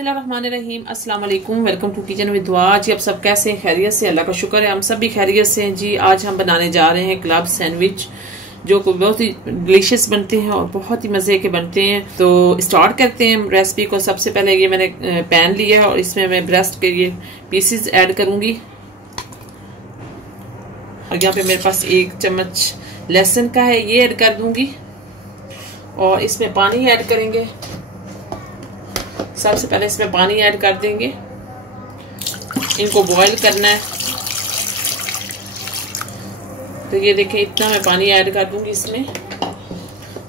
बिस्मिल्लाहिर्रहमानिर्रहीम, अस्सलाम वालेकुम। वेलकम टू किचन विद दुआ। जी आप सब कैसे हैं? खैरियत से? अल्लाह का शुक्र है हम सब भी खैरियत से हैं। जी आज हम बनाने जा रहे हैं क्लब सैंडविच, जो को बहुत ही डिलीशियस बनते हैं और बहुत ही मज़े के बनते हैं। तो स्टार्ट करते हैं रेसिपी को। सबसे पहले ये मैंने पैन लिया है और इसमें मैं ब्रेस्ट के ये पीसेस ऐड करूँगी। और यहाँ पे मेरे पास 1 चम्मच लहसुन का है, ये ऐड कर दूँगी। और इसमें पानी ऐड करेंगे। सबसे पहले इसमें पानी ऐड कर देंगे, इनको बॉईल करना है। तो ये देखें, इतना मैं पानी ऐड कर दूंगी इसमें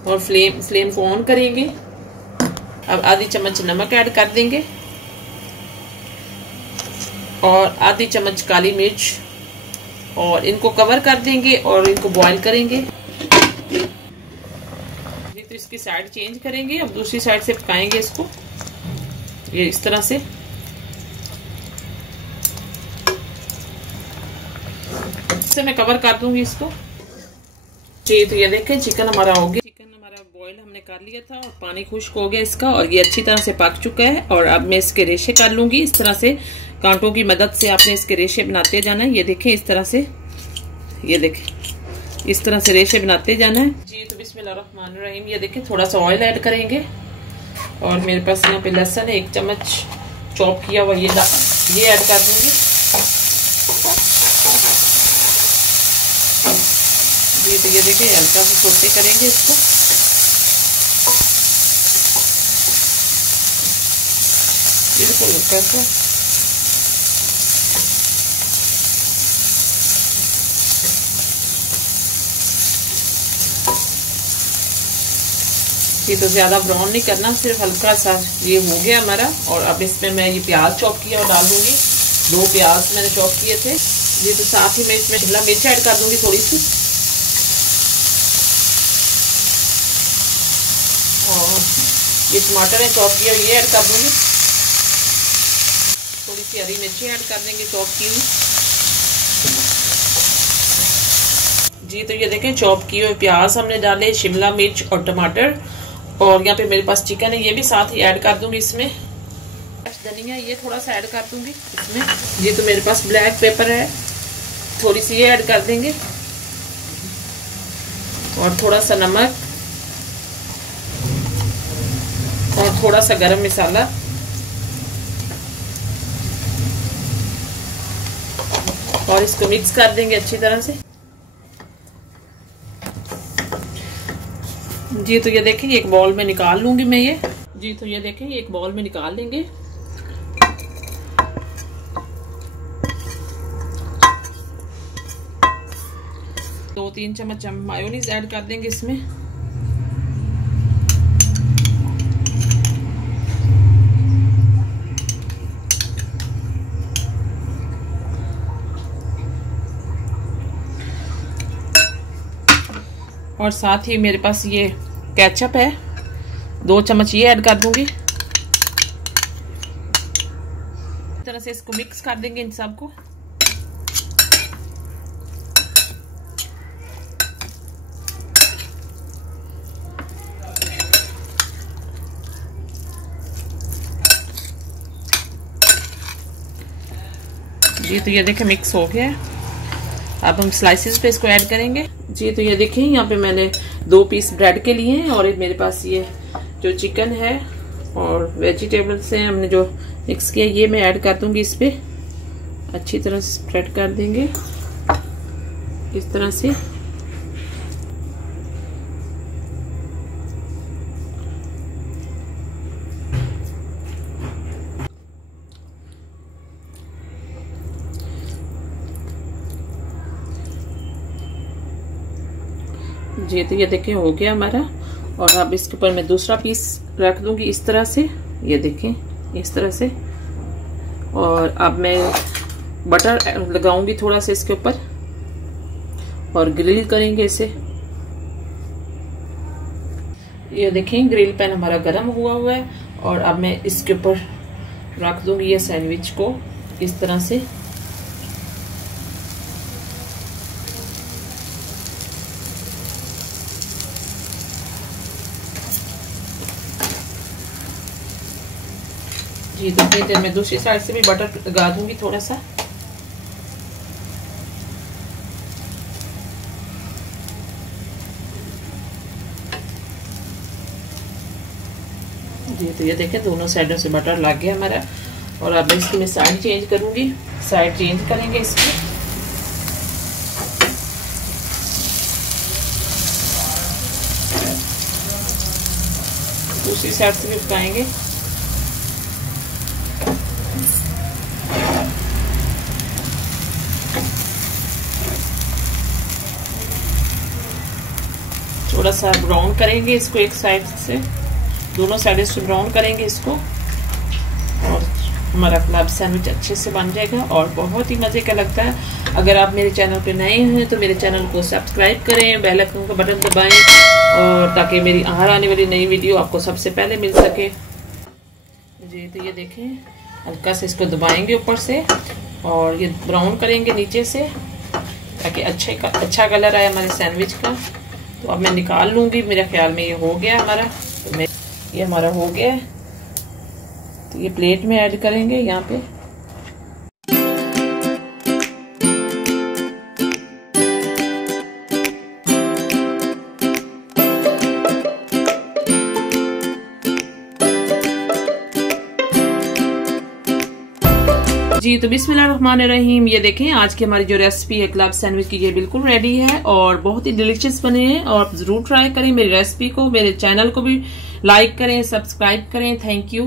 और फ्लेम को ऑन करेंगे। अब आधी चम्मच नमक ऐड कर देंगे और आधी चम्मच काली मिर्च, और इनको कवर कर देंगे और इनको बॉईल करेंगे। तो इसकी साइड चेंज करेंगे, अब दूसरी साइड से पकाएंगे इसको, ये इस तरह से। इससे मैं कवर कर दूंगी इसको। जी तो ये देखें, चिकन हमारा हो गया। चिकन हमारा बॉईल हमने कर लिया था और पानी खुश्क हो गया इसका, और ये अच्छी तरह से पक चुका है। और अब मैं इसके रेशे कर लूंगी। इस तरह से कांटों की मदद से आपने इसके रेशे बनाते जाना है। ये देखें इस तरह से, ये देखें इस तरह से रेशे बनाते जाना है। जी तो बिस्मिल्लाहिर्रहमानिर्रहीम, ये देखें थोड़ा सा ऑयल ऐड करेंगे। और मेरे पास यहाँ पे लहसुन है, 1 चम्मच चॉप किया हुआ, ये ऐड कर दूंगी। जी तो ये देखिए हल्का सा सोते करेंगे इसको। बिल्कुल हल्का सा। ये तो ज्यादा ब्राउन नहीं करना, सिर्फ हल्का सा ये हो गया हमारा। और अब इसमें मैं ये प्याज चॉप किया और डाल दूंगी। 2 प्याज मैंने चॉप किए थे। ये तो साथ ही मैं इसमें शिमला मिर्च ऐड कर दूंगी थोड़ी सी, और ये टमाटर है चॉप किया, ये ऐड कर दूंगी। थोड़ी सी हरी मिर्ची ऐड कर देंगे चॉप की हुई। जी तो ये देखें, चॉप किए हुए प्याज हमने डाले, शिमला मिर्च और टमाटर, और यहाँ पे मेरे पास चिकन है, ये भी साथ ही ऐड कर दूंगी इसमें। धनिया ये थोड़ा सा ऐड कर दूंगी इसमें। ये तो मेरे पास ब्लैक पेपर है, थोड़ी सी ये ऐड कर देंगे, और थोड़ा सा नमक, और थोड़ा सा गरम मसाला, और इसको मिक्स कर देंगे अच्छी तरह से। जी तो ये देखें, एक बाउल में निकाल लूंगी मैं ये। जी तो ये देखें, एक बाउल में निकाल लेंगे। दो 3 चम्मच हम मायोनीज ऐड कर देंगे इसमें। और साथ ही मेरे पास ये केचप है, 2 चम्मच ये ऐड कर दूंगी। इस तरह से इसको मिक्स कर देंगे इन सबको। जी तो ये देखें मिक्स हो गया है। अब हम स्लाइसेस पे इसको ऐड करेंगे। जी तो ये देखिए, यहाँ पे मैंने 2 पीस ब्रेड के लिए हैं, और मेरे पास ये जो चिकन है और वेजिटेबल्स हैं हमने जो मिक्स किया, ये मैं ऐड कर दूंगी इस पे। अच्छी तरह से स्प्रेड कर देंगे इस तरह से। जी तो ये देखें हो गया हमारा। और अब इसके ऊपर मैं दूसरा पीस रख दूंगी इस तरह से, ये देखें इस तरह से। और अब मैं बटर लगाऊंगी थोड़ा सा इसके ऊपर, और ग्रिल करेंगे इसे। ये देखें ग्रिल पैन हमारा गर्म हुआ है, और अब मैं इसके ऊपर रख दूंगी ये सैंडविच को इस तरह से। जी तो इतनी देर में दूसरी साइड से भी बटर लगा दूंगी थोड़ा सा। जी तो ये देखें दोनों साइडों से बटर लग गया हमारा। और अब इसकी मैं साइड चेंज करूंगी, साइड चेंज करेंगे इसकी। दूसरी साइड से भी पकाएंगे। थोड़ा सा ब्राउन करेंगे इसको, एक साइड से, दोनों साइड से ब्राउन करेंगे इसको और हमारा क्लब सैंडविच अच्छे से बन जाएगा और बहुत ही मजे का लगता है। अगर आप मेरे चैनल पे नए हैं तो मेरे चैनल को सब्सक्राइब करें, बेल आइकन का बटन दबाएं और ताकि मेरी आने वाली नई वीडियो आपको सबसे पहले मिल सके। जी तो ये देखें, हल्का से इसको दबाएंगे ऊपर से और ये ब्राउन करेंगे नीचे से ताकि अच्छा कलर आए हमारे सैंडविच का। तो अब मैं निकाल लूंगी, मेरे ख्याल में ये हो गया हमारा। तो ये हमारा हो गया है, तो ये प्लेट में ऐड करेंगे यहाँ पे। जी तो बिस्मिल्लाहिर्रहमानिर्रहीम। ये देखें आज की हमारी जो रेसिपी है क्लब सैंडविच की, ये बिल्कुल रेडी है और बहुत ही डिलीशियस बने हैं। और आप जरूर ट्राई करें मेरी रेसिपी को, मेरे चैनल को भी लाइक करें, सब्सक्राइब करें। Thank you.